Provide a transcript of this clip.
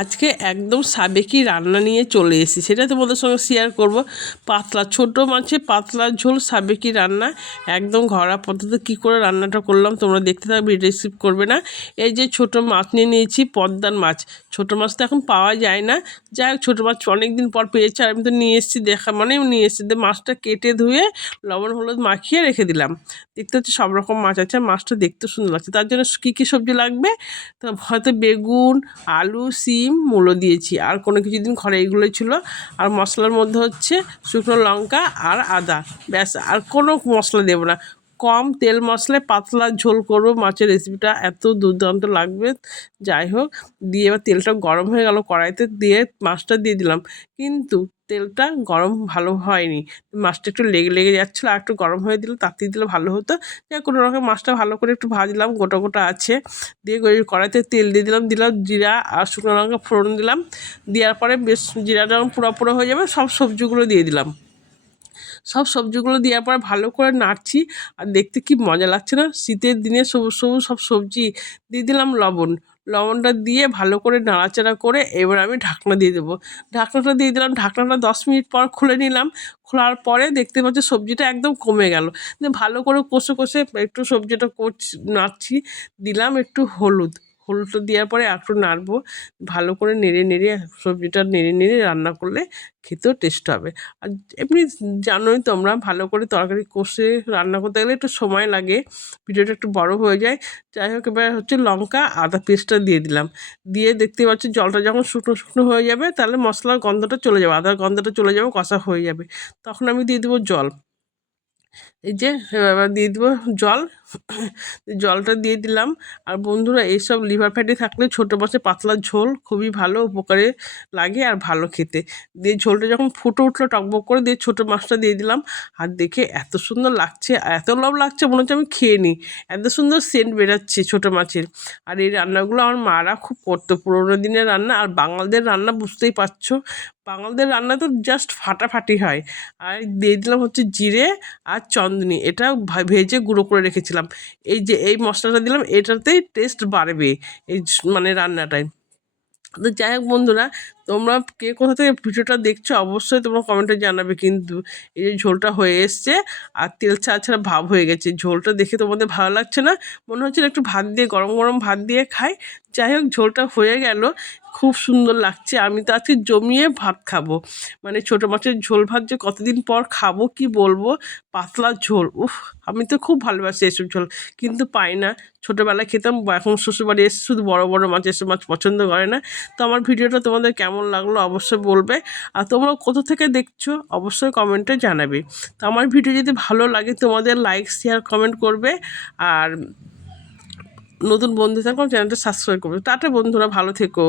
আজকে একদম সাবেকি রান্না নিয়ে চলে এসেছি, সেটা তোমাদের সঙ্গে শেয়ার করব। পাতলা ছোটো মাছে পাতলা ঝোল সাবেকি রান্না, একদম ঘরোয়া পদ্ধতিতে কী করে রান্নাটা করলাম তোমরা দেখতে থাকবে, রিসিভ করবে না। এই যে ছোটো মাছ নিয়ে নিয়েছি, পদ্মার মাছ। ছোটো মাছ তো এখন পাওয়া যায় না, যাই হোক ছোটো মাছ অনেক দিন পর পেয়েছি, আর আমি তো নিয়ে এসেছি, নিয়ে এসেছি। মাছটা কেটে ধুয়ে লবণ হলুদ মাখিয়ে রেখে দিলাম। দেখতে হচ্ছে সব রকম মাছ আছে, মাছটা দেখতে সুন্দর লাগছে। তার জন্য কী কী সবজি লাগবে, তো হয়তো বেগুন, আলু, সিম, মূলো দিয়েছি, আর কোনো কিছু দিন ঘরে এইগুলোই ছিল। আর মশলার মধ্যে হচ্ছে শুকনো লঙ্কা আর আদা, ব্যাস, আর কোনো মশলা দেবো না। কম তেল মশলায় পাতলা ঝোল করবো, মাছের রেসিপিটা এত দুর্দান্ত লাগবে। যাই হোক, দিয়ে এবার তেলটা গরম হয়ে গেল, কড়াইতে দিয়ে মাছটা দিয়ে দিলাম, কিন্তু তেলটা গরম ভালো হয়নি, মাছটা একটু লেগে লেগে যাচ্ছিলো। আর একটু গরম হয়ে দিলে তাড়াতাড়ি দিলে ভালো হতো। যাই কোনো রকম মাছটা ভালো করে একটু ভাজলাম, গোটা গোটা আছে। দিয়ে কড়াইতে তেল দিয়ে দিলাম জিরা আর শুকনো লঙ্কা ফোড়ন দিলাম। দেওয়ার পরে বেশ জিরাটা যখন পুরো পুরো হয়ে যাবে, সব সবজিগুলো দিয়ে দিলাম। সব সবজিগুলো দেওয়ার পর ভালো করে নাড়ছি, আর দেখতে কি মজা লাগছে না, শীতের দিনে সবুজ সবুজ সব সবজি। দিয়ে দিলাম লবণটা দিয়ে ভালো করে নাড়াচাড়া করে এবার আমি ঢাকনা দিয়ে দেবো। ঢাকনাটা দিয়ে দিলাম, ঢাকনাটা 10 মিনিট পর খুলে নিলাম। খোলার পরে দেখতে পাচ্ছি সবজিটা একদম কমে গেল। ভালো করে কষে কষে একটু সবজিটা নাড়ছি। দিলাম একটু হলুদটা দেওয়ার পরে একটু নাড়বো, ভালো করে নেড়ে নেড়ে সবজিটা নেড়ে নেড়ে রান্না করলে খেতেও টেস্ট হবে। আর এমনি জানোই তোমরা, ভালো করে তরকারি কষে রান্না করতে গেলে একটু সময় লাগে, ভিডিওটা একটু বড় হয়ে যায়। যাই হোক, এবার হচ্ছে লঙ্কা আদা পেস্টটা দিয়ে দিলাম। দিয়ে দেখতে পাচ্ছি জলটা যখন শুকনো শুকনো হয়ে যাবে, তাহলে মশলার গন্ধটা চলে যাবে, আদার গন্ধটা চলে যাবে, কষা হয়ে যাবে। তখন আমি দিয়ে দেবো জল। এই যে এবার দিয়ে দেবো জল। জলটা দিয়ে দিলাম। আর বন্ধুরা, এইসব লিভার ফ্যাটি থাকলে ছোটো মাছের পাতলা ঝোল খুবই ভালো, উপকারে লাগে আর ভালো খেতে। দিয়ে ঝোলটা যখন ফুটে উঠলো টকবক করে, দিয়ে ছোটো মাছটা দিয়ে দিলাম। আর দেখে এত সুন্দর লাগছে, এত লোভ লাগছে, মনে হচ্ছে আমি খেয়ে নিই, এত সুন্দর সেন্ট বেরাচ্ছে ছোটো মাছের। আর এই রান্নাগুলো আমার মারা খুব করতো, পুরোনো দিনের রান্না। আর বাঙালদের রান্না বুঝতেই পারছো, বাঙালদের রান্না তো জাস্ট ফাটাফাটি হয়। আর দিয়ে দিলাম হচ্ছে জিরে আর চন্দনী, এটা ভেজে গুঁড়ো করে রেখেছিলাম। এই যে এই মশলাটা দিলাম, এটাতেই টেস্ট বাড়বে এই মানে রান্নাটায়। তো যাই হোক বন্ধুরা, তোমরা কে কোথা থেকে ভিডিওটা দেখছো অবশ্যই তোমরা কমেন্টে জানাবে। কিন্তু এই যে ঝোলটা হয়ে এসছে, আর তেল ছাড়া ছাড়া ভাব হয়ে গেছে, ঝোলটা দেখে তোমাদের ভালো লাগছে না? মনে হচ্ছে একটু ভাত দিয়ে, গরম গরম ভাত দিয়ে খাই। যাই হোক, ঝোলটা হয়ে গেল, খুব সুন্দর লাগছে। আমি তো আজকে জমিয়ে ভাত খাবো, মানে ছোটো মাছের ঝোল ভাত যে কতদিন পর খাবো কি বলবো। পাতলা ঝোল, উফ, আমি তো খুব ভালোবাসি এসব ঝোল, কিন্তু পাই না। ছোটোবেলায় খেতাম, এখন শ্বশুরবাড়ি এসে শুধু বড় বড় মাছ, এসব মাছ পছন্দ করে না। তো আমার ভিডিওটা তোমাদের কেমন লাগলো অবশ্যই বলবে। আর তোমরা কোথা থেকে দেখছো অবশ্যই কমেন্টে জানাবে। তো আমার ভিডিও যদি ভালো লাগে তোমাদের লাইক শেয়ার কমেন্ট করবে। আর নতুন বন্ধু থাকলে চ্যানেলটা সাবস্ক্রাইব করবে। টাটা বন্ধুরা, ভালো থেকো।